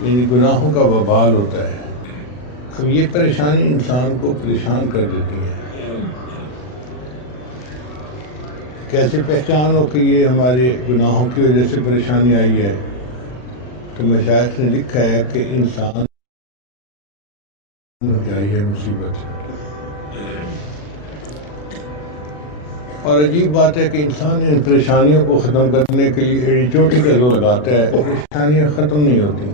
یعنی گناہوں کا وبال ہوتا ہے۔ اب یہ پریشانی انسان کو پریشان کر دیتی ہے۔ کیسے پہچان ہو کہ یہ ہمارے گناہوں کی وجہ سے پریشانی آئی ہے؟ تو مشائخ نے لکھا ہے کہ انسان آئی ہے مصیبت، اور عجیب بات ہے کہ انسان ان پریشانیوں کو ختم کرنے کے لیے ایڑی چوٹی کا زور لگاتا ہے، پریشانیاں ختم نہیں ہوتی،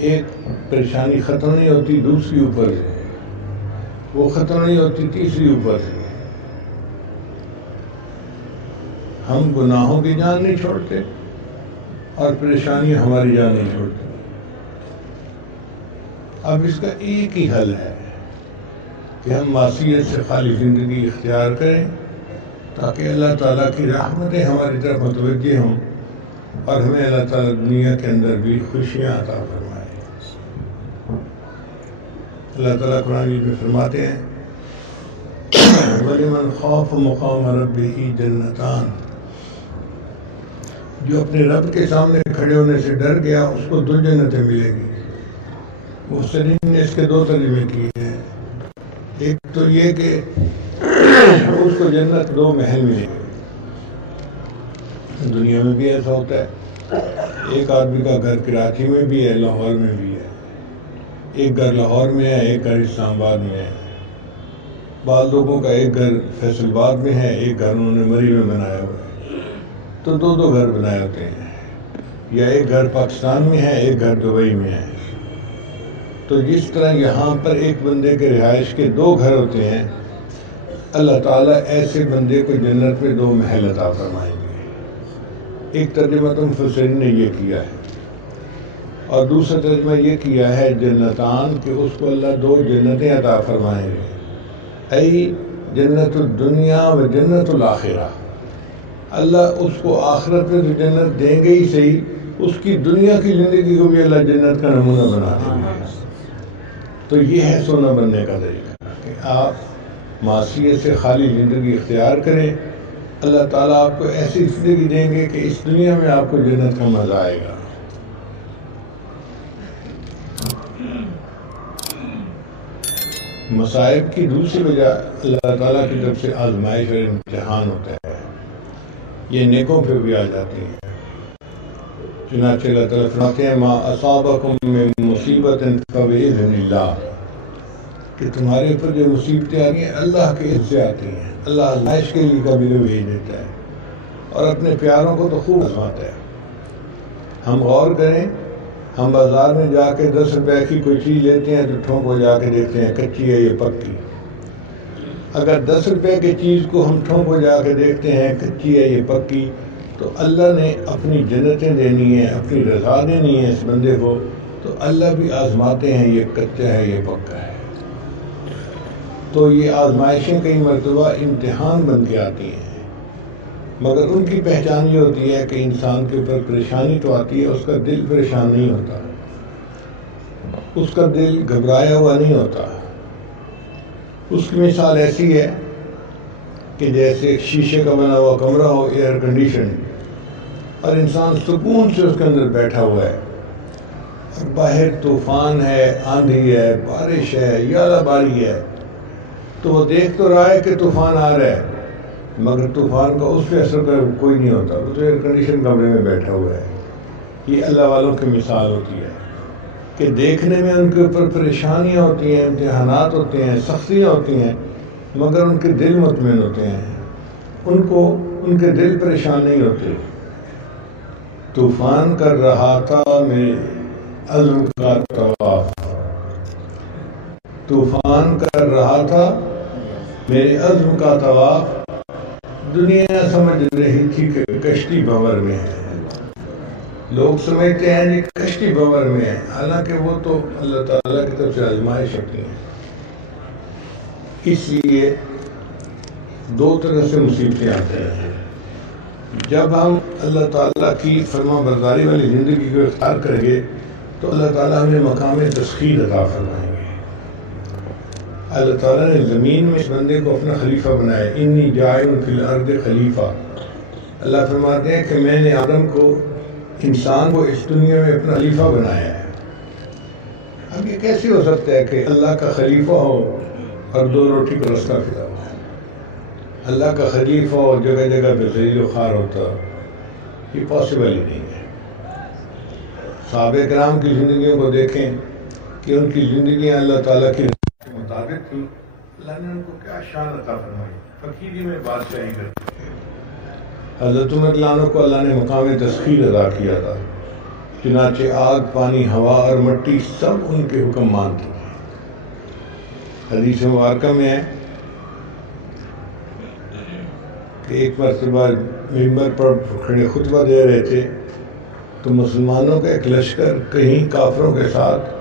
ایک پریشانی ختم نہیں ہوتی دوسری اوپر سے، وہ ختم نہیں ہوتی تیسری اوپر سے۔ ہم گناہوں کی جان نہیں چھوڑتے اور پریشانیاں ہماری جان نہیں چھوڑتی۔ اب اس کا ایک ہی حل ہے کہ ہم معصیت سے خالی زندگی اختیار کریں تاکہ اللہ تعالیٰ کی رحمتیں ہماری طرف متوجہ ہوں اور ہمیں اللہ تعالیٰ دنیا کے اندر بھی خوشیاں عطا فرمائے۔ اللہ تعالیٰ قرآن میں فرماتے ہیں وَلِمَنْ خَافَ مَقَامَ رَبِّهِ جَنَّتَانِ، جو اپنے رب کے سامنے کھڑے ہونے سے ڈر گیا اس کو دو جنتیں ملیں گی۔ مفسرین نے اس کے دو ترجمے کیے ہیں، ایک تو یہ کہ اس کو جنت دو محل ملیں گے۔ دنیا میں بھی ایسا ہوتا ہے، ایک آدمی کا گھر کراچی میں بھی ہے، لاہور میں بھی ہے، ایک گھر لاہور میں ہے، ایک گھر اسلام آباد میں ہے، بعض لوگوں کا ایک گھر فیصل آباد میں ہے، ایک گھر انہوں نے مری میں بنایا ہوا ہے، تو دو دو گھر بنائے ہوتے ہیں، یا ایک گھر پاکستان میں ہے، ایک گھر دبئی میں ہے۔ تو جس طرح یہاں پر ایک بندے کے رہائش کے دو گھر ہوتے ہیں، اللہ تعالیٰ ایسے بندے کو جنت میں دو محل عطا فرمائیں گے۔ ایک ترجمہ تو مفسرین نے یہ کیا ہے، اور دوسرا ترجمہ یہ کیا ہے جنتان، کہ اس کو اللہ دو جنتیں عطا فرمائیں گے، ای جنت الدنیا و جنت الآخرہ۔ اللہ اس کو آخرت میں تو جنت دیں گے ہی صحیح، اس کی دنیا کی زندگی کو بھی اللہ جنت کا نمونہ بنا دیں گے۔ تو یہ ہے سونا بننے کا طریقہ کہ آپ معصیت سے خالی زندگی اختیار کریں، اللہ تعالیٰ آپ کو ایسی زندگی دیں گے کہ اس دنیا میں آپ کو جنت کا مزہ آئے گا۔ مصائب کی دوسری وجہ اللہ تعالیٰ کی طرف سے آزمائش اور امتحان ہوتا ہے، یہ نیکوں پہ بھی آ جاتی ہیں۔ چنانچہ اللہ تعالیٰ فرماتے ہیں ما اصابکم من مصیبت فبإذن اللہ، کہ تمہارے اوپر جو مصیبتیں آ گئی ہیں اللہ کے اذن سے آتی ہیں، اللہ آزمائش کے لیے کبھی کبھی بھیج دیتا ہے، اور اپنے پیاروں کو تو خوب آزماتا ہے۔ ہم غور کریں، ہم بازار میں جا کے 10 روپے کی کوئی چیز لیتے ہیں تو ٹھونک کو جا کے دیکھتے ہیں کچی ہے یہ پکی۔ اگر 10 روپے کی چیز کو ہم ٹھونک کو جا کے دیکھتے ہیں کچی ہے یہ پکی، تو اللہ نے اپنی جنتیں دینی ہیں، اپنی رضا دینی ہے اس بندے کو، تو اللہ بھی آزماتے ہیں یہ کچا ہے یہ پکا ہے۔ تو یہ آزمائشیں کئی مرتبہ امتحان بن کے آتی ہیں، مگر ان کی پہچان یہ ہوتی ہے کہ انسان کے اوپر پریشانی تو آتی ہے، اس کا دل پریشان نہیں ہوتا، اس کا دل گھبرایا ہوا نہیں ہوتا۔ اس کی مثال ایسی ہے کہ جیسے ایک شیشے کا بنا ہوا کمرہ ہو، ایئر کنڈیشن، اور انسان سکون سے اس کے اندر بیٹھا ہوا ہے، اور باہر طوفان ہے، آندھی ہے، بارش ہے، یالہ باری ہے، تو وہ دیکھ تو رہا ہے کہ طوفان آ رہا ہے، مگر طوفان کا اس پہ اثر کوئی نہیں ہوتا، وہ تو ایئر کنڈیشن کمرے میں بیٹھا ہوا ہے۔ یہ اللہ والوں کی مثال ہوتی ہے کہ دیکھنے میں ان کے اوپر پریشانیاں ہوتی ہیں، امتحانات ہوتے ہیں، سختیاں ہوتی ہیں، مگر ان کے دل مطمئن ہوتے ہیں، ان کے دل پریشان نہیں ہوتے۔ طوفان کر رہا تھا میرے عزم کا طواف، طوفان کر رہا تھا میرے عزم کا طواف، دنیا سمجھ رہی تھی کہ کشتی بھنور میں ہے۔ لوگ سمجھتے ہیں یہ کشتی بھنور میں ہے، حالانکہ وہ تو اللہ تعالیٰ کی طرف سے آزمائش ہوتی ہے۔ اس لیے دو طرح سے مصیبتیں آتی ہیں۔ جب ہم اللہ تعالیٰ کی فرما برداری والی زندگی کو اختیار کریں گے تو اللہ تعالیٰ ہمیں مقام تسخیر عطا فرمائیں گے۔ اللہ تعالیٰ نے زمین میں اس بندے کو اپنا خلیفہ بنایا، انی جاعل فی الارض خلیفہ۔ اللہ فرماتے ہیں کہ میں نے آدم کو انسان کو اس دنیا میں اپنا خلیفہ بنایا ہے۔ اب یہ کیسے ہو سکتا ہے کہ اللہ کا خلیفہ ہو اور 2 روٹی کا رستہ پھرا ہو؟ اللہ کا خلیفہ ہو جگہ جگہ پہ ذلیل و خوار ہوتا، یہ پاسبل ہی نہیں ہے۔ صحابہ کرام کی زندگیوں کو دیکھیں کہ ان کی زندگیاں اللہ تعالیٰ کے مطابق تھیں۔ اللہ نے ان کو کیا شان عطا فرمائی، فقیری میں بادشاہی کرتے تھے۔ حضرت عمر رضی اللہ عنہ کو اللہ نے مقام تسخیر ادا کیا تھا، چنانچہ آگ، پانی، ہوا اور مٹی سب ان کے حکم مانتے تھے۔ حدیث مبارکہ میں ہے کہ ایک مرتبہ ممبر پر کھڑے خطبہ دے رہے تھے تو مسلمانوں کا ایک لشکر کہیں کافروں کے ساتھ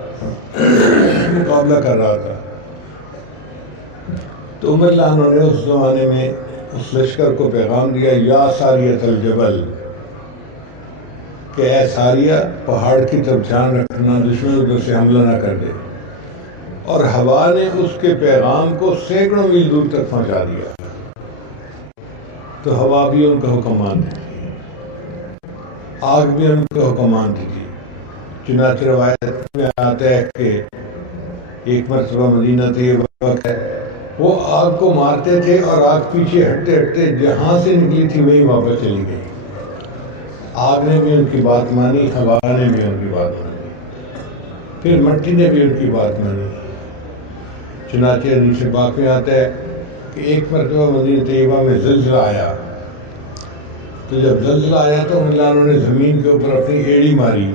مقابلہ کر رہا تھا، تو عمر رضی اللہ عنہ نے اس زمانے میں اس لشکر کو پیغام دیا، یا ساریۃ الجبل، کہ اے ساریہ پہاڑ کی طرف دھیان رکھنا، دشمن ادھر سے حملہ نہ کر دے۔ اور ہوا نے اس کے پیغام کو سینکڑوں میل دور تک پہنچا دیا، تو ہوا بھی ان کا حکم مانتی تھی، آگ بھی ان کا حکم مانتی تھی۔ چنانچہ روایت میں آتا ہے کہ ایک مرتبہ مدینہ طیبہ ہے، وہ آگ کو مارتے تھے اور آگ پیچھے ہٹتے ہٹتے جہاں سے نکلی تھی وہیں واپس چلی گئی۔ آگ نے بھی ان کی بات مانی، ہوا نے بھی ان کی بات مانی، پھر مٹی نے بھی ان کی بات مانی۔ چنانچہ حدیث پاک میں آتا ہے کہ ایک مرتبہ مدینہ طیبہ میں زلزلہ آیا، تو جب زلزلہ آیا تو اللہ نے زمین کے اوپر اپنی ایڑی ماری،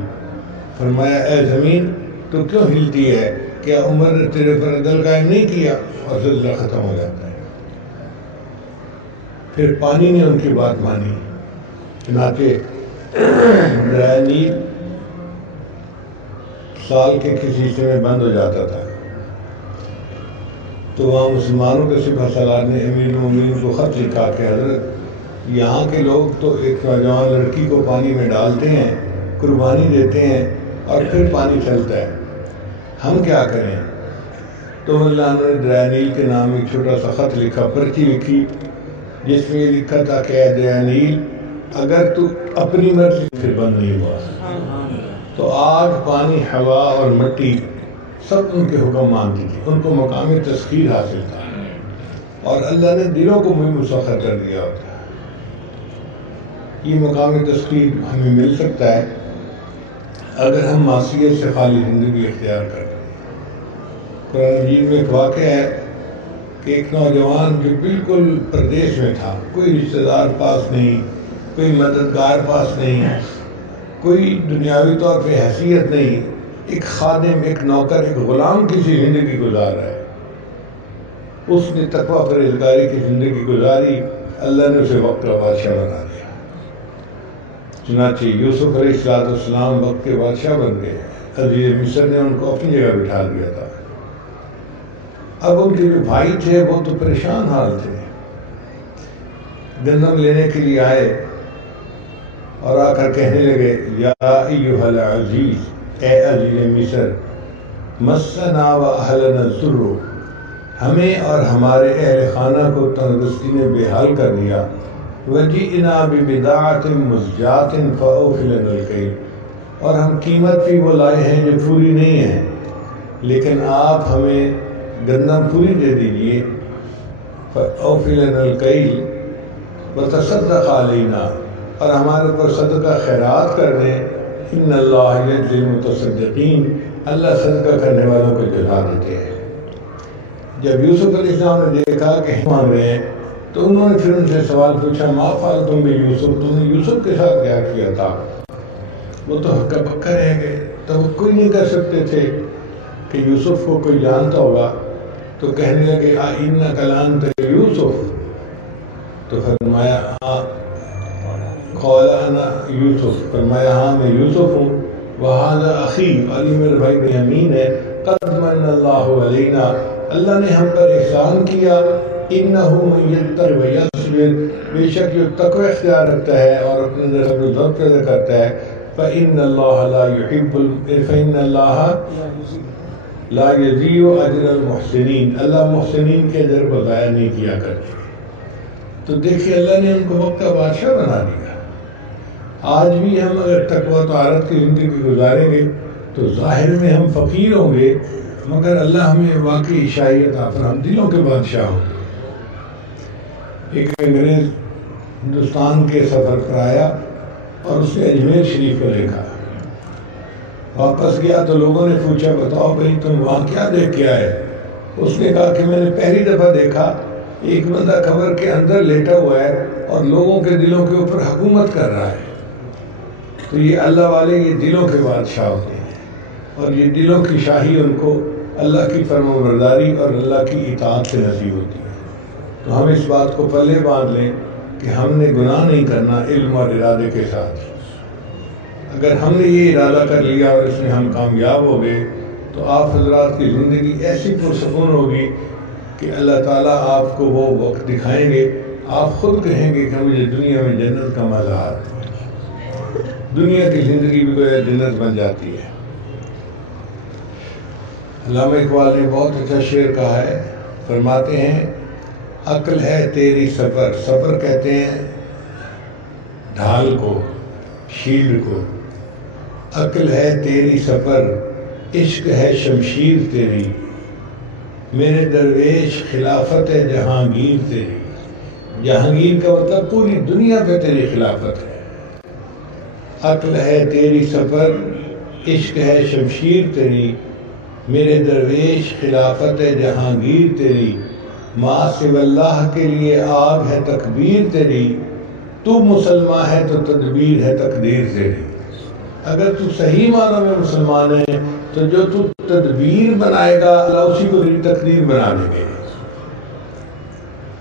فرمایا اے زمین تو کیوں ہلتی ہے؟ کیا عمر نے تیرے پر عدل قائم نہیں کیا؟ اور زلزلہ ختم ہو جاتا ہے۔ پھر پانی نے ان کی بات مانی، چنانچہ دریا نیل سال کے کسی حصے میں بند ہو جاتا تھا، تو وہاں مسلمانوں کے سپہ سالار نے امیر المومنین کو خط لکھا کہ حضرت یہاں کے لوگ تو ایک نوجوان لڑکی کو پانی میں ڈالتے ہیں، قربانی دیتے ہیں اور پھر پانی چلتا ہے، ہم کیا کریں؟ تو اللہ نے دریا نیل کے نام ایک چھوٹا سا خط لکھا، پرچی لکھی، جس میں یہ لکھا تھا کہ اے دریا نیل اگر تو اپنی مرضی سے بند نہیں ہوا تو آگ، پانی، ہوا اور مٹی سب ان کے حکم مانتی تھی، ان کو مقام تسخیر حاصل تھا، اور اللہ نے دلوں کو بھی مسخر کر دیا ہوتا ہے۔ یہ مقام تسخیر ہمیں مل سکتا ہے اگر ہم معصیت سے خالی زندگی اختیار کریں۔ قرآن مجید میں ایک واقعہ ہے کہ ایک نوجوان جو بالکل پردیش میں تھا، کوئی رشتہ دار پاس نہیں، کوئی مددگار پاس نہیں، کوئی دنیاوی طور پہ حیثیت نہیں، ایک خادم، ایک نوکر، ایک غلام کی سی زندگی گزار رہا ہے۔ اس نے تقویٰ پرہیزگاری کی زندگی گزاری، اللہ نے اسے وقت کا بادشاہ بنا دیا۔ چنانچہ یوسف علیہ السلام وقت کے بادشاہ بن گئے، عزیز مصر نے ان کو اپنی جگہ بٹھا دیا تھا۔ اب ان کے جو بھائی تھے وہ تو پریشان حال تھے، گندم لینے کے لیے آئے اور آ کر کہنے لگے، یا ایھا العزیز، اے عزیز مصر، مسنا و اہلنا الضر، ہمیں اور ہمارے اہل خانہ کو تندرستی نے بے حال کر دیا، وجئنا ببضاعۃ مزجاۃ فاوف لنا الکیل، اور ہم قیمت بھی وہ لائے ہیں جو پوری نہیں ہے، لیکن آپ ہمیں گندم پوری دے دیجئے، فاوف لنا الکیل وتصدق علینا، اور ہمارے اوپر صدقہ خیرات کر دیں، ان اللہ یجزی المتصدقین، اللہ صدقہ کرنے والوں کو جزا دیتے ہیں۔ جب یوسف علیہ السلام نے دیکھا کہ مانگ رہے ہیں تو انہوں نے پھر ان سے سوال پوچھا، ما فعلتم بیوسف، تم نے یوسف کے ساتھ کیا کیا تھا؟ وہ تو ہکا پکا رہ گئے، توقع نہیں کر سکتے تھے کہ یوسف کو کوئی جانتا ہوگا، تو کہنے لگے اِنَّکَ لَأَنْتَ یوسف، تو فرمایا ہاں، قال انا یوسف، فرمایا ہاں میں یوسف ہوں، وہذا اخی، اور یہ میرا بھائی بنیامین ہے، قد من اللہ علینا، اللہ نے ہم پر احسان کیا، انہ من یتق ویصبر، بے شک جو تقوی اختیار رکھتا ہے اور اپنے اندر صبر و ضبط پیدا کرتا ہے، فإن اللہ لا يحب فإن اللہ لا یضیع اجر المحسنین، اللہ محسنین کے اجر کو ضائع نہیں کیا کرتے۔ تو دیکھیے اللہ نے ان کو وقت کا بادشاہ بنا دیا۔ آج بھی ہم اگر تقوی و طہارت کی زندگی گزاریں گے تو ظاہر میں ہم فقیر ہوں گے، مگر اللہ ہمیں واقعی عطا فرمائے، ہم دلوں کے بادشاہ ہوں گے۔ ایک انگریز ہندوستان کے سفر پر آیا اور اس نے اجمیر شریف کو دیکھا، واپس گیا تو لوگوں نے پوچھا بتاؤ بھائی تم وہاں کیا دیکھ کے آئے؟ اس نے کہا کہ میں نے پہلی دفعہ دیکھا ایک بندہ قبر کے اندر لیٹا ہوا ہے اور لوگوں کے دلوں کے اوپر حکومت کر رہا ہے۔ تو یہ اللہ والے یہ دلوں کے بادشاہ ہوتے ہیں، اور یہ دلوں کی شاہی ان کو اللہ کی فرمانبرداری اور اللہ کی اطاعت سے نصیب ہوتی ہے۔ تو ہم اس بات کو پلے باندھ لیں کہ ہم نے گناہ نہیں کرنا علم اور ارادے کے ساتھ۔ اگر ہم نے یہ ارادہ کر لیا اور اس میں ہم کامیاب ہو گئے تو آپ حضرات کی زندگی ایسی پرسکون ہوگی کہ اللہ تعالیٰ آپ کو وہ وقت دکھائیں گے، آپ خود کہیں گے کہ مجھے دنیا میں جنت کا مزہ آتا ہے۔ دنیا کی زندگی بھی کوئی جنت بن جاتی ہے۔ علامہ اقبال نے بہت اچھا شعر کہا ہے، فرماتے ہیں عقل ہے تیری سفر، سفر کہتے ہیں ڈھال کو، شیلڈ کو، عقل ہے تیری سفر، عشق ہے شمشیر تیری، میرے درویش خلافت ہے جہانگیر تیری۔ جہانگیر کا مطلب پوری دنیا پہ تیری خلافت ہے۔ عقل ہے تیری سفر، عشق ہے شمشیر تیری، میرے درویش خلافت ہے جہانگیر تیری، ما سوی اللہ کے لیے آگ ہے تکبیر تیری، تو مسلمان ہے تو تدبیر ہے تقدیر تیری۔ اگر تو صحیح معنوں میں مسلمان ہے تو جو تو تدبیر بنائے گا اللہ اسی کو تقدیر بنا دے گے۔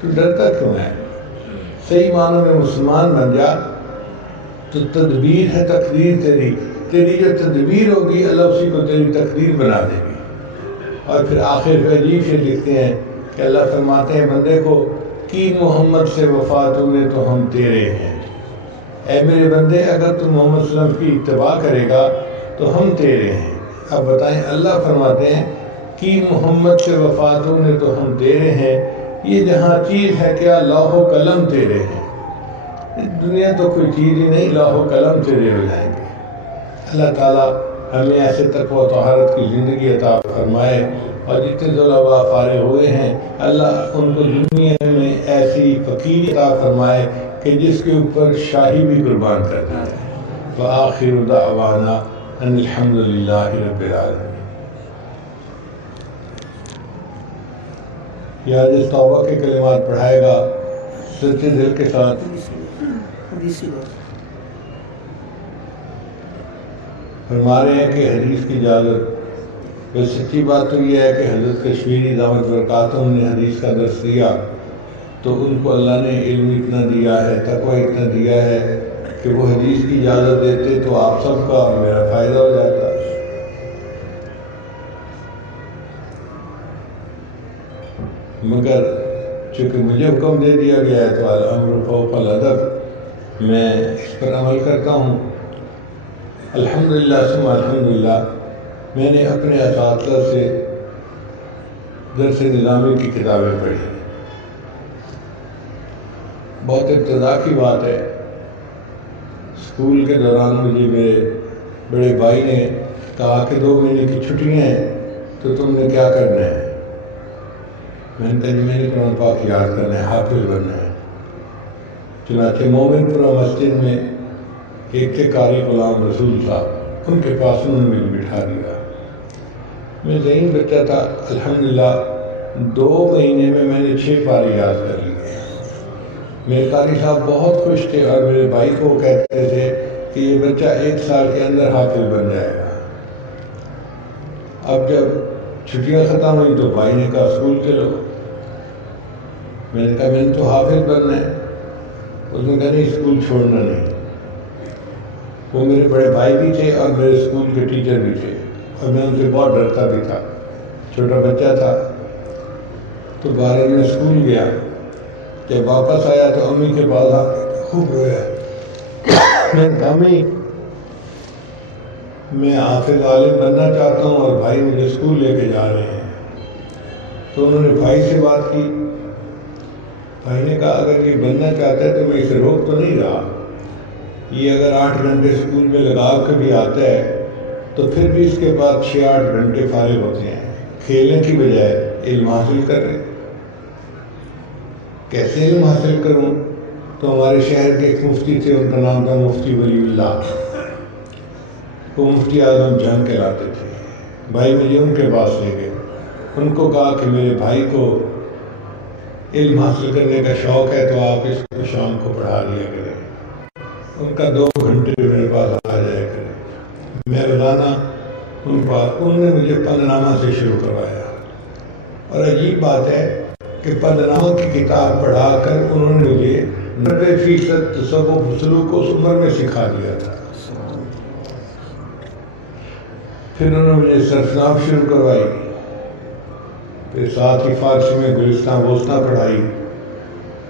تو ڈرتا کیوں ہے؟ صحیح معنوں میں مسلمان بن جا تو تدبیر ہے تقدیر تیری، تیری جو تدبیر ہوگی اللہ اسی کو تیری تقدیر بنا دے گی۔ اور پھر آخر پہ عجیب سے لکھتے ہیں کہ اللہ فرماتے ہیں بندے کو کی محمد سے وفا تو نے تو ہم تیرے ہیں۔ اے میرے بندے اگر تم محمد صلی اللہ علیہ وسلم کی اتباع کرے گا تو ہم تیرے ہیں۔ اب بتائیں اللہ فرماتے ہیں کی محمد سے وفا تو نے تو ہم تیرے ہیں، یہ جہاں چیز ہے کیا لوح و قلم تیرے ہیں۔ دنیا تو کوئی چیز ہی نہیں، لوح و قلم تیرے ہو جائیں گے۔ اللہ تعالیٰ ہمیں ایسے تقوی و طہارت کی زندگی عطا فرمائے، اور جتنے طلباء فارغ ہوئے ہیں اللہ ان کو دنیا میں ایسی فقیر عطا فرمائے کہ جس کے اوپر شاہی بھی قربان کرتا ہے۔ وآخر دعوانا ان الحمدللہ رب العالمین۔ یہ آج اس توبہ کے کلمات پڑھائے گا سچے دل کے ساتھ۔ فرما رہے ہیں کہ حدیث کی اجازت، بس سچی بات تو یہ ہے کہ حضرت کشمیری دعوت برکاتہ نے حدیث کا درس دیا تو ان کو اللہ نے علم اتنا دیا ہے، تقوی اتنا دیا ہے کہ وہ حدیث کی اجازت دیتے تو آپ سب کا اور میرا فائدہ ہو جاتا۔ مگر چونکہ مجھے حکم دے دیا گیا ہے تو الامر فوق الادب، میں اس پر عمل کرتا ہوں۔ الحمدللہ ثم الحمدللہ میں نے اپنے اساتذہ سے درس نظامی کی کتابیں پڑھی۔ بہت ابتدا کی بات ہے، اسکول کے دوران مجھے میرے بڑے بھائی نے کہا کہ 2 مہینے کی چھٹیاں ہیں تو تم نے کیا کرنا ہے؟ میں نے کہا میں نے قرآن پاک یاد کرنا ہے، حافظ بننا ہے۔ چنانچہ مومن پورہ مسجد میں ایک تھے قاری غلام رسول صاحب، ان کے پاس انہوں نے مجھے بٹھا دیا۔ میں ذہین بچہ تھا، الحمدللہ 2 مہینے میں نے 6 پارے یاد کر لیے۔ میرے قاری صاحب بہت خوش تھے اور میرے بھائی کو کہتے تھے کہ یہ بچہ 1 سال کے اندر حافظ بن جائے گا۔ اب جب چھٹیاں ختم ہوئی تو بھائی نے کہا اسکول چلو۔ میں نے کہا میں نے تو حافظ بننا ہے۔ اس نے کہا نہیں اسکول چھوڑنا نہیں۔ وہ میرے بڑے بھائی بھی تھے اور میرے اسکول کے ٹیچر بھی تھے، اور میں ان سے بہت ڈرتا بھی تھا، چھوٹا بچہ تھا۔ تو 12 میں اسکول گیا، جب واپس آیا تو امی کے پاس آ کے خوب رویا۔ میں نے کہا امی میں حافظ عالم بننا چاہتا ہوں اور بھائی مجھے اسکول لے کے جا رہے ہیں۔ تو انہوں نے بھائی سے بات کی، بھائی نے کہا اگر یہ بننا چاہتا ہے تو میں اسے روک تو نہیں رہا، یہ اگر 8 گھنٹے اسکول میں لگا کے بھی آتا ہے تو پھر بھی اس کے بعد 6-8 گھنٹے فارغ ہوتے ہیں، کھیلنے کی بجائے علم حاصل کر رہے ہیں۔ کیسے علم حاصل کروں؟ تو ہمارے شہر کے ایک مفتی تھے، ان کا نام تھا مفتی ولی اللہ، وہ مفتی اعظم جنگ کہلاتے تھے۔ بھائی مجھے ان کے پاس لے گئے، ان کو کہا کہ میرے بھائی کو علم حاصل کرنے کا شوق ہے تو آپ اس کو شام کو پڑھا دیا کریں، ان کا 2 گھنٹے میرے پاس آ جائے کریں۔ میں روزانہ انہوں نے مجھے پد نامہ سے شروع کروایا، اور عجیب بات ہے کہ پد نامہ کی کتاب پڑھا کر انہوں نے مجھے 90% تصوف سلوک اس عمر میں سکھا دیا تھا۔ پھر انہوں نے مجھے سرسناب شروع کروائی، پھر ساتھ ہی فارسی میں گلستان وسطیٰ پڑھائی،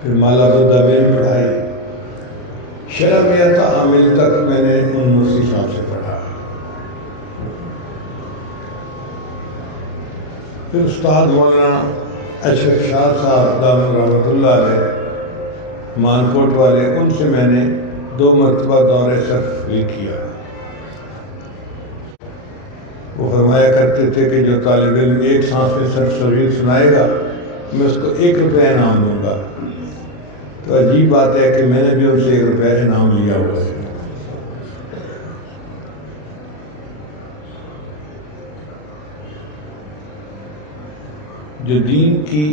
پھر مالا بدہ میں پڑھائی، شرح میت عامل تک میں نے ان مفتی صاحب سے پڑھا۔ پھر استاد مولانا اشرف شاہ صاحب دامن رحمۃ اللہ علیہ مانکوٹ والے، ان سے میں نے 2 مرتبہ دورہ صرف بھی کیا۔ وہ فرمایا کرتے تھے کہ جو طالب علم 1 سانس میں صرف صغیر سنائے گا میں اس کو 1 روپے انعام دوں گا۔ تو عجیب بات ہے کہ میں نے بھی ان سے 1 روپے انعام لیا ہوا ہے۔ جو دین کی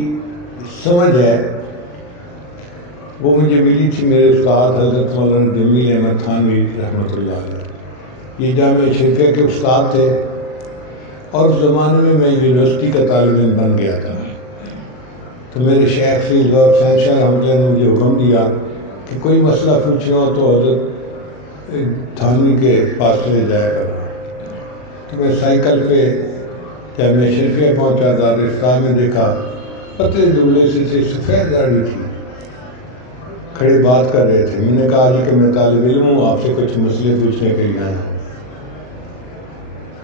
سمجھ ہے وہ مجھے ملی تھی میرے استاد حضرت مولانا جمیل احمد تھانوی رحمۃ اللہ علیہ۔ یہ جامعہ شریفیہ کے استاد تھے، اور اس زمانے میں یونیورسٹی کا طالب علم بن گیا تھا، تو میرے شیخ فیض اور شہنشاہ رحمۃ اللہ نے مجھے حکم دیا کہ کوئی مسئلہ پوچھنا ہو تو حضرت تھانوی کے پاس لے جایا کرو۔ تو میں سائیکل پہ جامعہ شریفیہ پہنچا، دارالفتاح میں دیکھا پتلے دبلے سے سفید داڑھی تھی، کھڑے بات کر رہے تھے۔ میں نے کہا جی کہ میں طالب علم ہوں، آپ سے کچھ مسئلے پوچھنے کے لیے آیا ہوں۔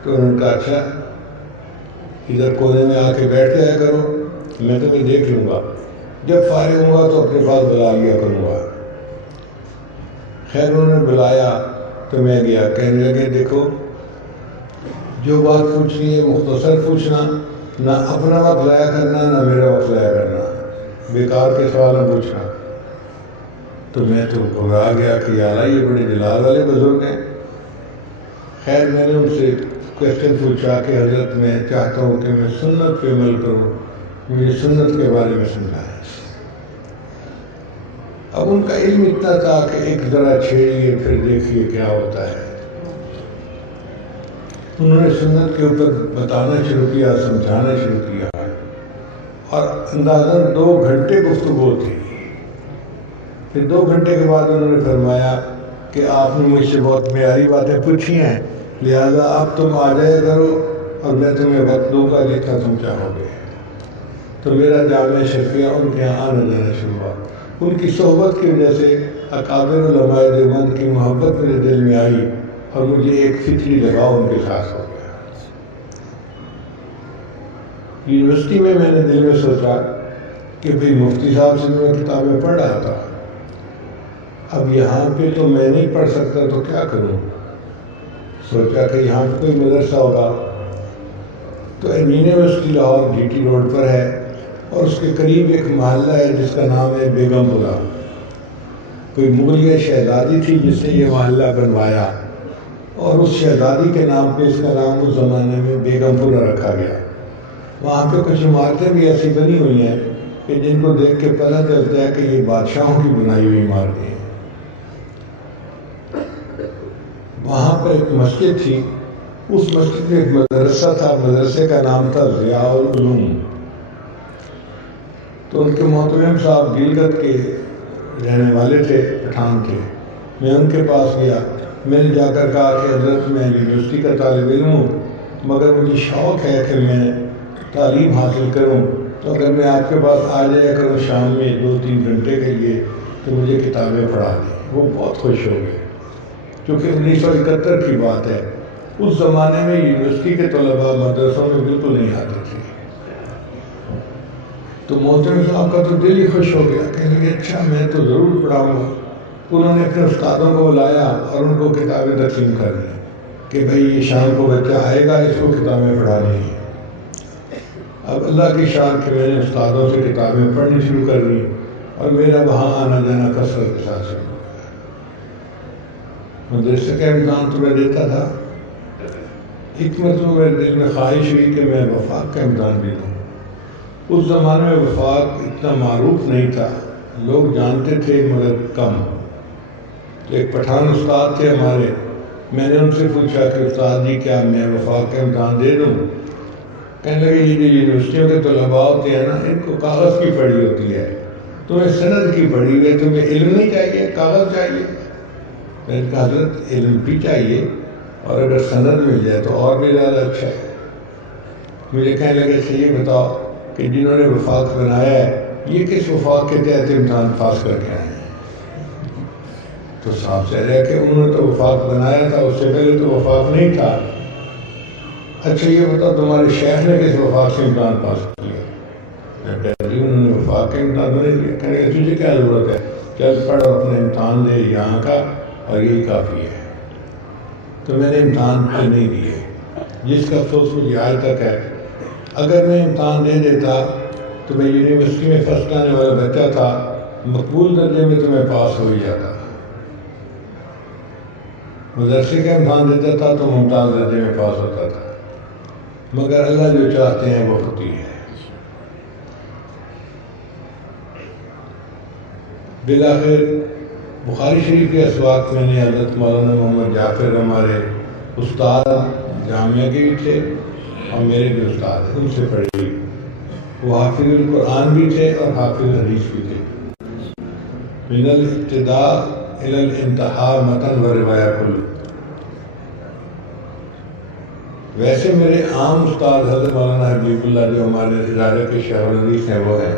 تو انہوں نے کہا اچھا ادھر کونے میں آ کے بیٹھ جایا کرو، میں تمہیں دیکھ لوں گا، جب فارغ ہوں گا تو اپنے پاس بلا لیا کروں گا۔ خیر انہوں نے بلایا تو میں گیا، کہنے لگے دیکھو جو بات پوچھنی ہے مختصر پوچھنا، نہ اپنا وقت ضائع کرنا نہ میرا وقت ضائع کرنا، بیکار کے سوال نہ پوچھنا۔ تو میں تو گھبرا گیا کہ یا اللہ یہ بڑے جلال والے بزرگ ہیں۔ خیر میں نے ان سے کویسچن پوچھا کہ حضرت میں چاہتا ہوں کہ میں سنت پہ عمل کروں، مجھے سنت کے بارے میں سمجھائیں۔ اب ان کا علم اتنا تھا کہ ایک ذرا چھیڑیے پھر دیکھیے کیا ہوتا ہے۔ انہوں نے سنت کے اوپر بتانا شروع کیا، سمجھانا شروع کیا، اور اندازاً 2 گھنٹے گفتگو تھی۔ پھر 2 گھنٹے کے بعد انہوں نے فرمایا کہ آپ نے مجھ سے بہت معیاری باتیں پوچھی ہیں، لہذا اب تم آ جائے کرو اور میں تمہیں وقت دوں گا جتنا تم چاہو گے۔ تو میرا جامعہ شریفیہ ان کے یہاں آنا جانا شروع ہوا۔ ان کی صحبت کی وجہ سے اکابر علماء دیوبند کی محبت میرے دل میں آئی، اور مجھے ایک فطری لگاؤ ان کے ساتھ ہو گیا۔ یونیورسٹی میں نے دل میں سوچا کہ بھئی مفتی صاحب سے میں کتابیں پڑھ رہا تھا، اب یہاں پہ تو میں نہیں پڑھ سکتا تو کیا کروں؟ سوچا کہ یہاں پہ کوئی مدرسہ ہوگا، تو university Lahore G T road پر ہے، اور اس کے قریب ایک محلہ ہے جس کا نام ہے بیگم پورہ۔ کوئی مغلیہ شہزادی تھی جس نے یہ محلہ بنوایا، اور اس شہزادی کے نام پہ اس کا نام اس زمانے میں بیگم پورہ رکھا گیا۔ وہاں پہ کچھ عمارتیں بھی ایسی بنی ہوئی ہیں کہ جن کو دیکھ کے پتہ چلتا ہے کہ یہ بادشاہوں کی بنائی ہوئی عمارتیں ہیں۔ وہاں پر ایک مسجد تھی، اس مسجد میں ایک مدرسہ تھا، مدرسے کا نام تھا ضیاء العلوم۔ تو ان کے محترم صاحب گلگت کے رہنے والے تھے، پٹھان تھے۔ میں ان کے پاس گیا، میں نے جا کر کہا کہ حضرت میں یونیورسٹی کا طالب علم ہوں، مگر مجھے شوق ہے کہ میں تعلیم حاصل کروں، تو اگر میں آپ کے پاس آ جایا کروں شام میں 2-3 گھنٹے کے لیے تو مجھے کتابیں پڑھا دیں۔ وہ بہت خوش ہو گئے، کیونکہ 1971 کی بات ہے۔ اس زمانے میں یونیورسٹی کے طلباء مدرسوں میں بالکل نہیں آتے تھے۔ تو محترم صاحب کا تو دل ہی خوش ہو گیا، کہنے لگے اچھا میں تو ضرور پڑھاؤں گا۔ انہوں نے اپنے استادوں کو بلایا اور ان کو کتابیں تقسیم کر دیں کہ بھئی یہ شام کو بچہ آئے گا، اس کو کتابیں پڑھانی ہیں۔ اب اللہ کی شان کہ میں نے استادوں سے کتابیں پڑھنی شروع کر دی اور میرا وہاں آنا جانا کثرت کے ساتھ شروع ہو گیا۔ مدرسے کا امتحان تو میں دیتا تھا، ایک مرتبہ میرے دل میں خواہش ہوئی کہ میں وفاق کا امتحان بھی دوں۔ اس زمانے میں وفاق اتنا معروف نہیں تھا، لوگ جانتے تھے مگر کم۔ ایک پٹھان استاد تھے ہمارے، میں نے ان سے پوچھا کہ استاد جی کیا میں وفاق کا امتحان دے دوں؟ کہنے لگے یہ جو یونیورسٹیوں کے طلباء ہوتے ہیں نا، ان کو کاغذ کی پڑھی ہوتی ہے، تمہیں سند کی پڑھی ہوئی ہے، تمہیں علم نہیں چاہیے، کاغذ چاہیے۔ میں نے کہا حضرت علم بھی چاہیے اور اگر سند مل جائے تو اور بھی زیادہ اچھا ہے۔ مجھے کہنے لگے اچھا یہ بتاؤ کہ جنہوں نے وفاق بنایا ہے یہ کس وفاق کے تحت امتحان پاس کر کے آئے ہیں؟ تو صاحب سے رہا کہ انہوں نے تو وفاق بنایا تھا، اس سے پہلے تو وفاق نہیں تھا۔ اچھا یہ بتاؤ تمہارے شیخ نے کس وفاق سے امتحان پاس کیا؟ میں کہا جی انہوں نے وفاق کے امتحان نہیں دیا۔ کہنے لگے تجھے کیا ضرورت ہے، چل پڑھ اپنے امتحان دے یہاں کا اور یہی کافی ہے۔ تو میں نے امتحان پہ نہیں دیے، جس کا افسوس مجھے آج تک ہے۔ اگر میں امتحان دے دیتا تو میں یونیورسٹی میں فرسٹ آنے والا بچہ تھا، مقبول درجے میں تو میں پاس ہو ہی جاتا۔ مدرسے کا امتحان دیتا تھا تو ممتاز درجے میں پاس ہوتا تھا، مگر اللہ جو چاہتے ہیں وہ ہوتی ہے۔ بالآخر بخاری شریف کے اسواق میں نے حضرت مولانا محمد جعفر ہمارے استاد جامعہ کے بھی تھے اور میرے بھی استاد ہیں، ان سے پڑھی۔ وہ حافظ القرآن بھی تھے اور حافظ حدیث بھی تھے۔ من الابتداء الی الانتہاء متن و روایہ کل۔ ویسے میرے عام استاد حضرت مولانا حبیب اللہ جو ہمارے ادارے کے شیخ الحدیث ہیں وہ ہیں۔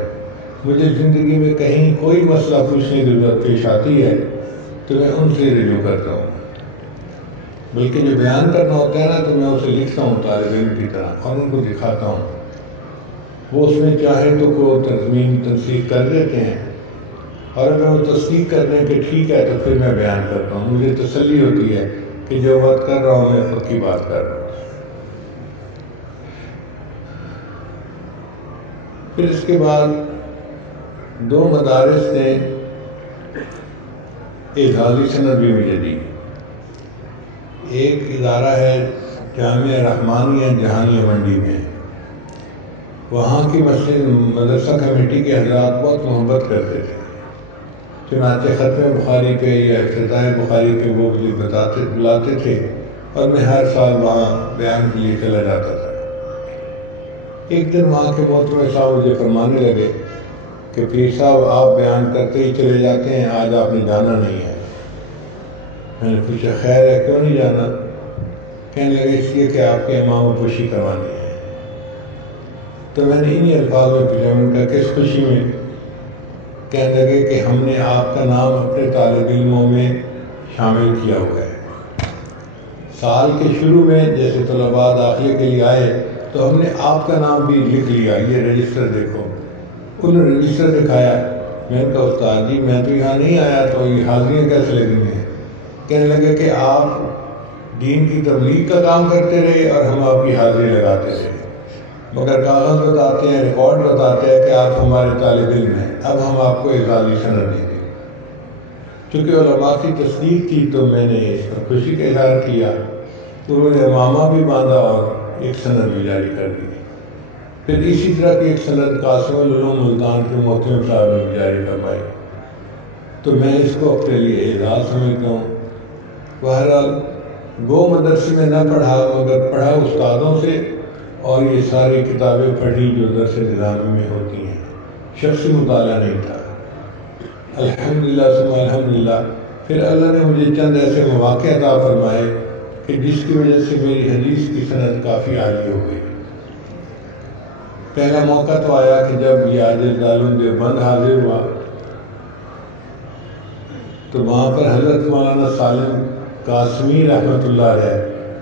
مجھے زندگی میں کہیں کوئی مسئلہ پوچھنے کی ضرورت پیش آتی ہے تو میں ان سے رجوع کرتا ہوں، بلکہ جو بیان کرنا ہوتا ہے نا تو میں اسے لکھتا ہوں طالب علم کی طرح اور ان کو دکھاتا ہوں۔ وہ اس میں چاہیں تو کو تضمین تنسیق کر دیتے ہیں اور اگر وہ تصدیق کر دیں کہ ٹھیک ہے تو پھر میں بیان کرتا ہوں۔ مجھے تسلی ہوتی ہے کہ جو بات کر رہا ہوں میں پکی بات کر رہا ہوں۔ پھر اس کے بعد دو مدارس نے اعزازی سند بھی مجھے دی۔ ایک ادارہ ہے جامعہ رحمانیہ جہانیہ منڈی میں، وہاں کی مدرسہ کمیٹی کے حضرات بہت محبت کرتے تھے، چنانچہ ختم بخاری پہ یا افتتاح بخاری پہ وہ مجھے بلاتے تھے اور میں ہر سال وہاں بیان کے لیے چلا جاتا تھا۔ ایک دن وہاں کے محترم صاحب مجھے فرمانے لگے کہ پیر صاحب آپ بیان کرتے ہی چلے جاتے ہیں، آج آپ نے جانا نہیں ہے۔ میں نے پوچھا خیر ہے کیوں نہیں جانا؟ کہنے لگے اس لیے کہ آپ کے امام پوشی کروانی ہے۔ تو میں نے انہی الفاظ میں پوچھا، میں نے کہا کس خوشی میں؟ کہنے لگے کہ ہم نے آپ کا نام اپنے طالب علموں میں شامل کیا ہوا ہے۔ سال کے شروع میں جیسے طلباء داخلے کے لیے آئے تو ہم نے آپ کا نام بھی لکھ لیا، یہ رجسٹر دیکھو۔ انہوں نے رجسٹر دکھایا۔ میں نے کہا استاد جی میں تو یہاں نہیں آیا تو یہ حاضریاں کیسے لگیں ہیں؟ کہنے لگے کہ آپ دین کی تبلیغ کا کام کرتے رہے اور ہم آپ کی حاضری لگاتے رہے، مگر کاغذ بتاتے ہیں، ریکارڈ بتاتے ہیں کہ آپ ہمارے طالب علم ہیں، اب ہم آپ کو اعزازی سند دیں گے۔ چونکہ علماء کی تصدیق تھی تو میں نے اس پر خوشی کا اظہار کیا، انہوں نے امامہ بھی باندھا اور ایک سند بھی جاری کر دی۔ پھر اسی طرح کی ایک سند قاسم العلوم ملتان کے محترم صاحب نے بھی جاری کروائی، تو میں اس کو اپنے لیے اعزاز سمجھتا ہوں۔ بہرحال وہ مدرسے میں نہ پڑھا مگر پڑھا استادوں سے، اور یہ ساری کتابیں پڑھی جو درس نظامی میں ہوتی ہیں، شخصی مطالعہ نہیں تھا۔ الحمدللہ ثم الحمدللہ پھر اللہ نے مجھے چند ایسے مواقع عطا فرمائے کہ جس کی وجہ سے میری حدیث کی سند کافی عالی ہو گئی۔ پہلا موقع تو آیا کہ جب یہ عاجز دارالعلوم دیوبند حاضر ہوا تو وہاں پر حضرت مولانا سالم قاسمی رحمۃ اللہ علیہ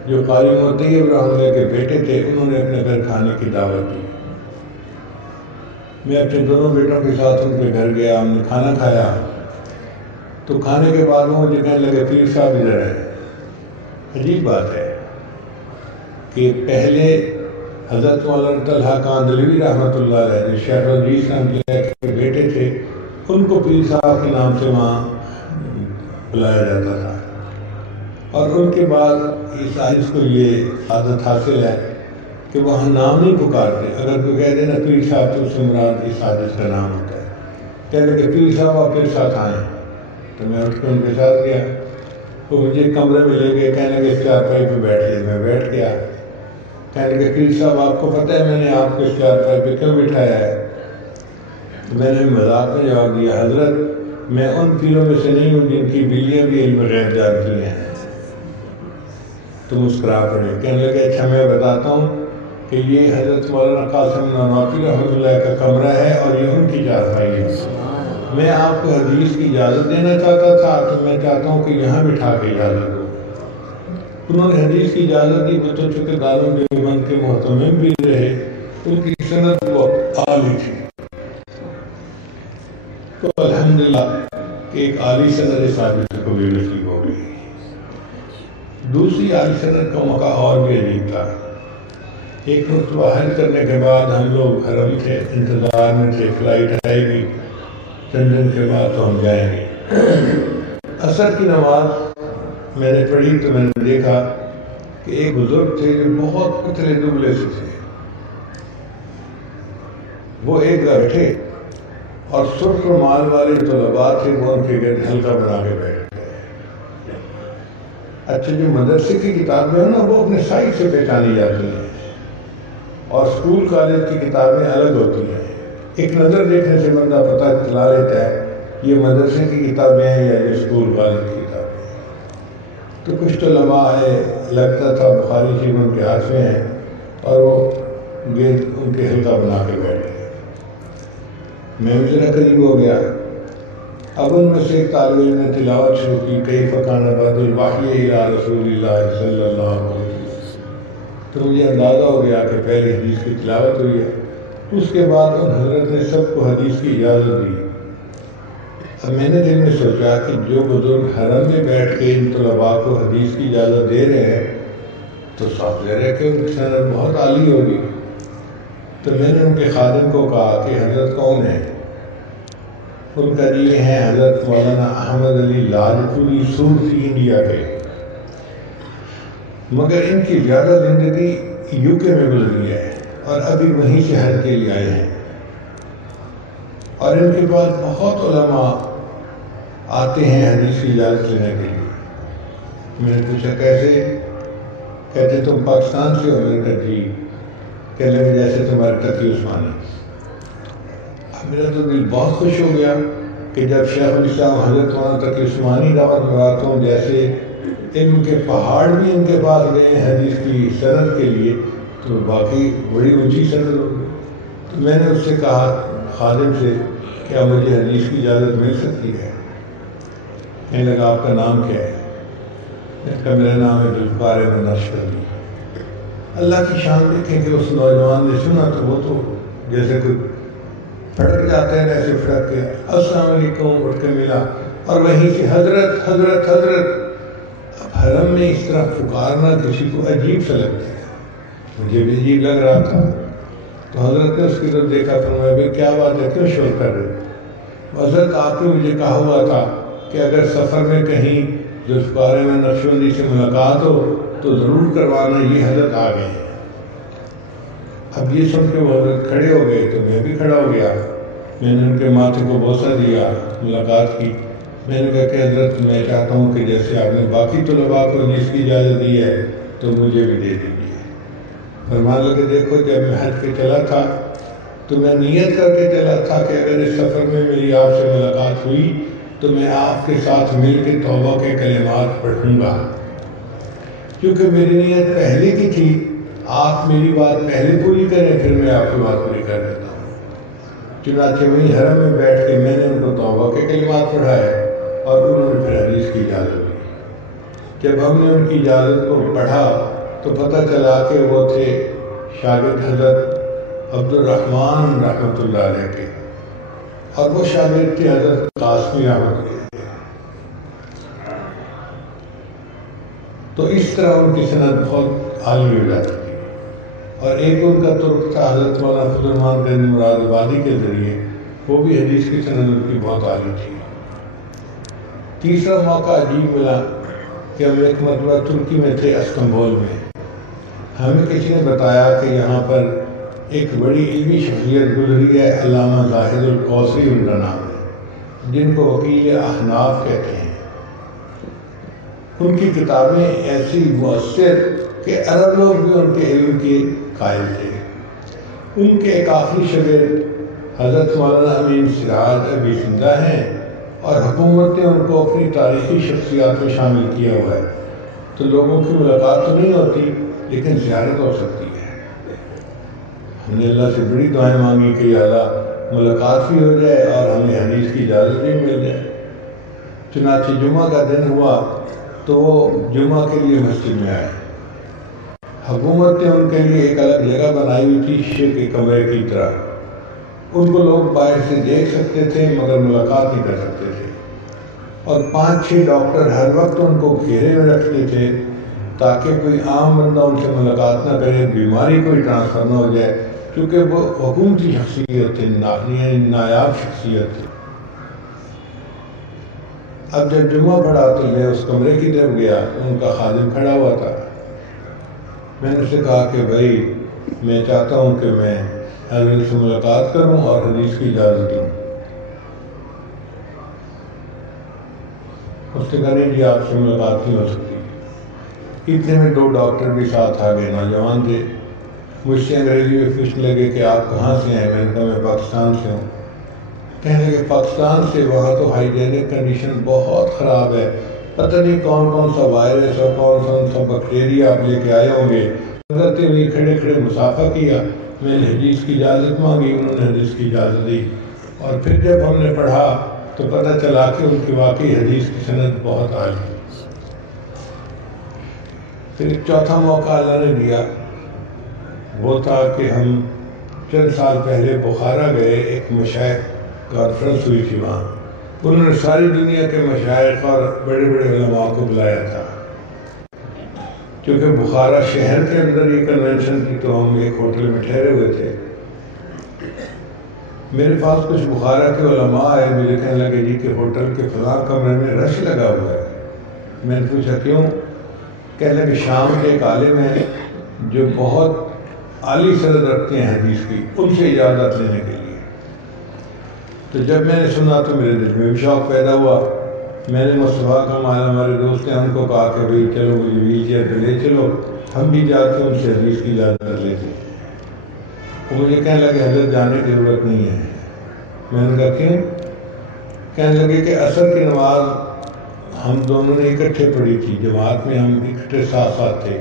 جو قاری مطیب رحمۃ اللہ کے بیٹے تھے، انہوں نے اپنے گھر کھانے کی دعوت دی۔ میں اپنے دونوں بیٹوں کے ساتھ ان کے گھر گیا، ہم نے کھانا کھایا۔ تو کھانے کے بعد وہ مجھے کہنے لگے پیر صاحب ادھر ہے۔ عجیب بات ہے کہ پہلے حضرت مولانا طلحہ کاندھلوی رحمۃ اللہ علیہ جو شیخ الحدیث رحمۃ اللہ علیہ کے بیٹے تھے، ان کو پیر صاحب کے نام سے وہاں بلایا جاتا تھا، اور ان کے بعد اس حدیث کو یہ عادت حاصل ہے کہ وہاں نام نہیں پکارتے۔ اگر کوئی کہہ دے نا پیر صاحب تو اس سے مراد اس حادث کا نام ہوتا ہے۔ کہتے کہ پیر صاحب آپ کے ساتھ آئیں، تو میں اٹھ کے ان کے ساتھ گیا۔ وہ مجھے کمرے میں لے گئے، کہنے لگے چارپائی پہ بیٹھیے۔ میں بیٹھ گیا۔ کہنے لگے پیر صاحب آپ کو پتہ ہے میں نے آپ کو اس چارپائی پہ کیوں بٹھایا ہے؟ میں نے مذاق میں جواب دیا، حضرت میں ان پیروں میں سے نہیں ہوں جن کی بیلیاں بھی علم غیب جانتی ہیں۔ تو مسکرا پڑے۔ کہنے لگے اچھا میں بتاتا ہوں کہ یہ حضرت مولانا قاسم نانوتوی رحمۃ اللہ کا کمرہ ہے اور یہ ان کی چارپائی ہے۔ میں آپ کو حدیث کی اجازت دینا چاہتا تھا، تو میں چاہتا ہوں کہ یہاں بٹھا کے اجازت دو۔ انہوں نے حدیث کی اجازت دی، تو چونکہ دارالعلوم دیوبند کے محتمم بھی رہے، ان کی سند وہ عالی تھی۔ تو الحمدللہ کہ ایک عالی سند اس حادثے کو بھی نصیب ہو گئی۔ دوسری عالی سند کا موقع اور بھی عجیب تھا۔ ایک مرتبہ حج کرنے کے بعد ہم لوگ حرم کے انتظار میں تھے، فلائٹ آئے گی چند دن کے بعد تو ہم جائیں گے۔ عصر کی نماز میں نے پڑھی تو میں نے دیکھا کہ ایک بزرگ تھے جو بہت پتلے دبلے سے تھے۔ وہ ایک بیٹھے اور سرخ رومال والے طلباء تھے، وہ ان کے گرد حلقہ بنا کے بیٹھ گئے۔ اچھا جو مدرسے کی کتابیں ہیں نا وہ اپنے سائز سے پہچانی جاتی ہیں، اور اسکول کالج کی کتابیں الگ ہوتی ہیں۔ ایک نظر دیکھنے سے بندہ پتہ چلا لیتا ہے یہ مدرسے کی کتابیں ہیں یا یہ اسکول کالج کی کتابیں ہیں۔ تو کچھ طلباء آئے، لگتا تھا بخاری شریف ان کے ہاتھ میں ہے، اور وہ گرد ان کے حلقہ بنا کے بیٹھ گئے۔ میں بھی ذرا قریب ہو گیا۔ اب ان میں سے ایک طالب علم نے تلاوت شروع کی، کیف کان بدء الوحی الی رسول اللہ صلی اللہ علیہ وسلم۔ تو مجھے اندازہ ہو گیا کہ پہلے حدیث کی تلاوت ہوئی ہے۔ اس کے بعد ان حضرت نے سب کو حدیث کی اجازت دی۔ اب میں نے دل میں سوچا کہ جو بزرگ حرم میں بیٹھ کے ان طلباء کو حدیث کی اجازت دے رہے ہیں تو صاف ظاہر ہے کہ ان کی سند بہت عالی ہوگی۔ تو میں نے ان کے خادم کو کہا کہ حضرت کون ہے؟ ان کا یہ ہیں حضرت مولانا احمد علی لاجپوری صوفی انڈیا کے، مگر ان کی زیادہ زندگی یو کے میں گزری ہے اور ابھی وہیں سے حج کے لیے آئے ہیں، اور ان کے پاس بہت علماء آتے ہیں حدیث کی اجازت لینے کے لیے۔ میں نے پوچھا کیسے؟ کہتے تم پاکستان سے ہو؟ میں نے کہا جی۔ کہنے لگے جیسے تمہارے تقی عثمانی۔ اب میرا تو دل بہت خوش ہو گیا کہ جب شیخ الاسلام حضرت مولانا تقی عثمانی دعوت لگاتا ہوں جیسے علم کے پہاڑ بھی ان کے پاس گئے ہیں حدیث کی سند کے لیے، تو باقی بڑی اونچی سند ہوگی۔ تو میں نے اس سے کہا خادم سے کیا مجھے حدیث کی اجازت مل سکتی ہے؟ کہنے لگا آپ کا نام کیا ہے؟ میں نے کہا میرا نام ہے ذوالفقار احمد نشتلی۔ اللہ کی شان دیکھیں کہ اس نوجوان نے سنا تو وہ تو جیسے کوئی پھڑک جاتے ہیں ویسے پھڑک گیا، السلام علیکم اٹھ کے ملا، اور وہیں سے حضرت حضرت حضرت۔ اب حرم میں اس طرح پکارنا کسی کو عجیب سا لگتا ہے، مجھے بھی عجیب لگ رہا تھا۔ تو حضرت نے اس کی طرف دیکھا، فرمایا بھائی کیا بات ہے، کیوں شور کر رہے ہو؟ حضرت آپ نے مجھے کہا ہوا تھا کہ اگر سفر میں کہیں ذوالفقار احمد نقشبندی سے ملاقات ہو تو ضرور کروانا، یہ حضرت آ گئے ہیں۔ اب یہ سن کے وہ حضرت کھڑے ہو گئے تو میں بھی کھڑا ہو گیا۔ میں نے ان کے ماتھے کو بوسہ دیا، ملاقات کی۔ میں نے کہا کہ حضرت میں چاہتا ہوں کہ جیسے آپ نے باقی طلباء کو جس کی اجازت دی ہے تو مجھے بھی دے دیجیے۔ فرمانے لگے دیکھو جب میں حج کے چلا تھا تو میں نیت کر کے چلا تھا کہ اگر اس سفر میں میری آپ سے ملاقات ہوئی تو میں آپ کے ساتھ مل کے توبہ کے کلمات پڑھوں گا، کیونکہ میری نیت پہلے کی تھی، آپ میری بات پہلے پوری کریں پھر میں آپ کی بات پوری کر دیتا ہوں۔ چنانچہ وہیں حرم میں بیٹھ کے میں نے ان کو توبہ کے کلمات پڑھائے اور انہوں نے پھر حدیث کی اجازت دی۔ جب ہم نے ان کی اجازت کو پڑھا تو پتہ چلا کہ وہ تھے شاگرد حضرت عبد الرحمن رحمۃ اللہ علیہ کے، اور وہ شاگرد تھے حضرت قاسمی رحمۃ اللہ علیہ۔ طرح ان کی سند بہت عالمی ہو جاتی تھی۔ اور ایک ان کا ترک تھا حضرت مولانا فضل الرحمان گنج مراد آبادی کے ذریعے، وہ بھی حدیث کی سند ان کی بہت عالی تھی۔ تیسرا موقع عجیب ملا کہ ہم ایک مرتبہ ترکی میں تھے، استنبول میں۔ ہمیں کسی نے بتایا کہ یہاں پر ایک بڑی علمی شخصیت گزری ہے، علامہ زاہد القوسی ان کا نام ہے، جن کو وکیل احناف کہتے ہیں۔ ان کی کتابیں ایسی مؤثر کہ عرب لوگ بھی ان کے علم کے قائل تھے۔ ان کے ایک آخری شاگرد حضرت مولانا امین سراج ابھی زندہ ہیں، اور حکومت نے ان کو اپنی تاریخی شخصیات میں شامل کیا ہوا ہے، تو لوگوں کی ملاقات تو نہیں ہوتی لیکن زیارت ہو سکتی ہے۔ ہم نے اللہ سے بڑی دعائیں مانگی کہ یا اللہ ملاقات بھی ہو جائے اور ہمیں حدیث کی اجازت بھی مل جائے۔ چنانچہ جمعہ کا دن ہوا تو وہ جمعہ کے لیے مسجد میں آئے۔ حکومت نے ان کے لیے ایک الگ جگہ بنائی ہوئی تھی، شیشے کے کمرے کی طرح۔ ان کو لوگ باہر سے دیکھ سکتے تھے مگر ملاقات نہیں کر سکتے تھے، اور 5-6 ڈاکٹر ہر وقت ان کو گھیرے میں رکھتے تھے تاکہ کوئی عام بندہ ان سے ملاقات نہ کرے، بیماری کوئی ٹرانسفر نہ ہو جائے، کیونکہ وہ حکومتی شخصیت تھے، نایاب شخصیت تھی۔ اب جب جمعہ پڑا تو میں اس کمرے کی طرف گیا، ان کا خادم کھڑا ہوا تھا۔ میں نے اسے کہا کہ بھائی میں چاہتا ہوں کہ میں حضرت سے ملاقات کروں اور حدیث کی اجازت دوں۔ اس نے کہا نہیں جی آپ سے ملاقات نہیں ہو سکتی۔ اتنے میں 2 ڈاکٹر بھی ساتھ آ گئے، نوجوان تھے۔ مجھ سے انگریزی میں پوچھنے لگے کہ آپ کہاں سے ہیں؟ میں نے کہا میں پاکستان سے ہوں۔ کہنے لگے پاکستان سے؟ وہاں تو ہائیجینک کنڈیشن بہت خراب ہے، پتہ نہیں کون کون سا وائرس اور کون سا بیکٹیریا آپ لے کے آئے ہوں گے۔ کرتے ہوئے کھڑے کھڑے مسافہ کیا، میں نے حدیث کی اجازت مانگی، انہوں نے حدیث کی اجازت دی، اور پھر جب ہم نے پڑھا تو پتہ چلا کہ ان کی واقعی حدیث کی سند بہت عالی۔ پھر ایک چوتھا موقع اللہ نے دیا، وہ تھا کہ ہم چند سال پہلے بخارا گئے، ایک مشائخ کانفرنس ہوئی تھی وہاں۔ انہوں نے ساری دنیا کے مشائخ اور بڑے بڑے علماء کو بلایا تھا۔ کیونکہ بخارا شہر کے اندر یہ کنونشن تھی تو ہم ایک ہوٹل میں ٹھہرے ہوئے تھے۔ میرے پاس کچھ بخارا کے علماء آئے، مجھے کہنے لگے جی کہ ہوٹل کے فلاں کمرے میں رش لگا ہوا ہے۔ میں نے پوچھا کیوں؟ کہنے لگے شام کے ایک عالم ہیں جو بہت عالی سند رکھتے ہیں حدیث کی، ان سے اجازت لینے کے لیے۔ تو جب میں نے سنا تو میرے دل میں بھی شوق پیدا ہوا۔ میں نے مصطفیٰ کا ہمارے دوست نے ہم کو کہا کہ بھائی چلو مجھے ویل چیئر پہ لے چلو، ہم بھی جا کے ان سے حدیث کی اجازت لیتے۔ وہ مجھے کہنے لگے حضرت جانے کی ضرورت نہیں ہے۔ میں نے کہا کیوں؟ کہنے لگے کہ عصر کی نماز ہم دونوں نے اکٹھے پڑھی تھی، جماعت میں ہم اکٹھے ساتھ ساتھ تھے۔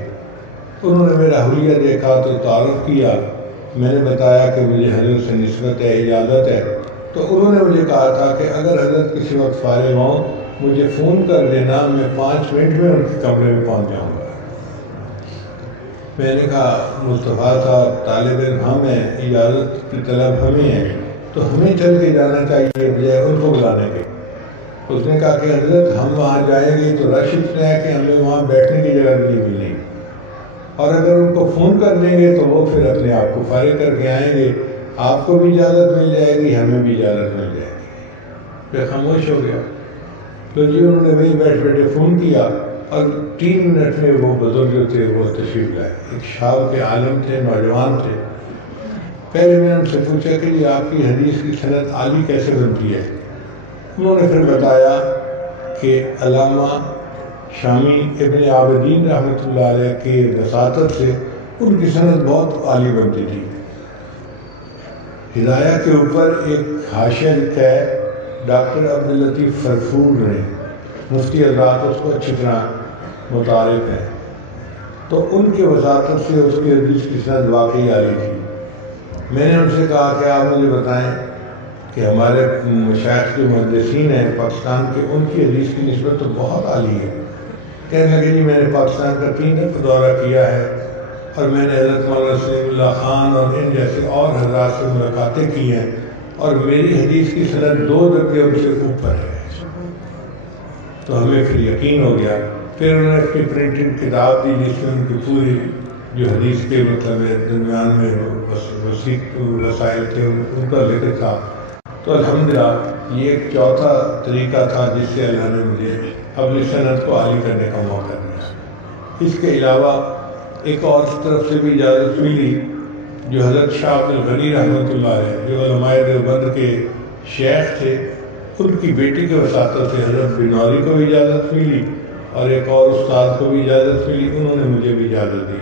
انہوں نے میرا حلیہ دیکھا تو تعارف کیا، میں نے بتایا کہ مجھے حضرت سے نسبت ہے، اجازت ہے، تو انہوں نے مجھے کہا تھا کہ اگر حضرت کسی وقت فارغ ہوں مجھے فون کر دینا، میں 5 منٹ میں ان کے کمرے میں پہنچ جاؤں گا۔ میں نے کہا مصطفیٰ صاحب طالب علم ہم ہیں، اجازت کی طلب ہمیں ہے، تو ہمیں چل کے جانا چاہیے بجائے ان کو بلانے کے۔ اس نے کہا کہ حضرت ہم وہاں جائیں گے تو رش اتنا ہے کہ ہمیں وہاں بیٹھنے کی جگہ بھی نہیں ملے گی، اور اگر ان کو فون کر دیں گے تو وہ پھر اپنے آپ کو فارغ کر کے آئیں گے، آپ کو بھی اجازت مل جائے گی، ہمیں بھی اجازت مل جائے گی۔ پھر خاموش ہو گیا۔ تو جی انہوں نے وہی بیٹھ بیٹھے فون کیا، اور 3 منٹ میں وہ بزرگ جو تھے وہ تشریف لائے، ایک شاب کے عالم تھے، نوجوان تھے۔ پہلے میں نے ان سے پوچھا کہ یہ آپ کی حدیث کی سند عالی کیسے بنتی ہے؟ انہوں نے پھر بتایا کہ علامہ شامی ابن عابدین رحمۃ اللہ علیہ کے وساطت سے ان کی سند بہت عالی بنتی تھی۔ ہدایہ کے اوپر ایک حاشیہ لکھا ہے ڈاکٹر عبداللطیف فرفور نے، مفتی حضرات اس کو اچھی طرح متعارف ہیں، تو ان کے وساطت سے اس کی حدیث کی سند واقعی عالی تھی۔ میں نے ان سے کہا کہ آپ مجھے بتائیں کہ ہمارے مشائخ جو محدثین ہیں پاکستان کے، ان کی حدیث کی نسبت تو بہت عالی ہے۔ کہنے لگے جی میں نے پاکستان کا 3 دفعہ دورہ کیا ہے، اور میں نے حضرت مولانا سلیم اللہ خان اور ان جیسے اور حضرات سے ملاقاتیں کی ہیں، اور میری حدیث کی سند 2 درجے ان سے اوپر ہے۔ تو ہمیں پھر یقین ہو گیا پھر انہوں نے اس کی پرنٹڈ کتاب دی جس میں ان کی پوری جو حدیث کے مطلب درمیان میں وسیع وسائل تھے ان کا ذکر تھا. تو الحمدللہ یہ ایک چوتھا طریقہ تھا جس سے اللہ نے مجھے اپنی صنعت کو عالی کرنے کا موقع دیا. اس کے علاوہ ایک اور طرف سے بھی اجازت ملی جو حضرت شاہ عبد الغنی رحمۃ اللہ علیہ جو علماء دیوبند کے شیخ تھے، ان کی بیٹی کے وساطت سے حضرت بنوری کو بھی اجازت ملی اور ایک اور استاد کو بھی اجازت ملی. انہوں نے مجھے بھی اجازت دی.